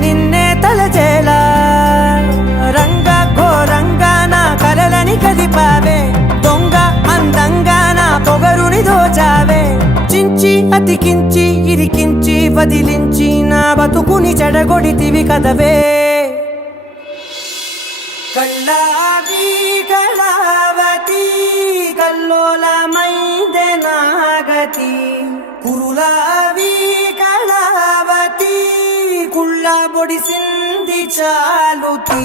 నిన్నే తలచేలా రంగ ఘోరంగా నా కలలని కదిపావే దొంగ అందంగా నా పొగరుని దోచావే చించి అతికించి ఇరికించి వదిలించి నా బతుకుని చెడగొడితివి కదవే కళ్ళావి కళావతి కల్లోలమైందే నాగతి కురులావి కళావతి కుళ్ళ బొడిసింది చాలుతి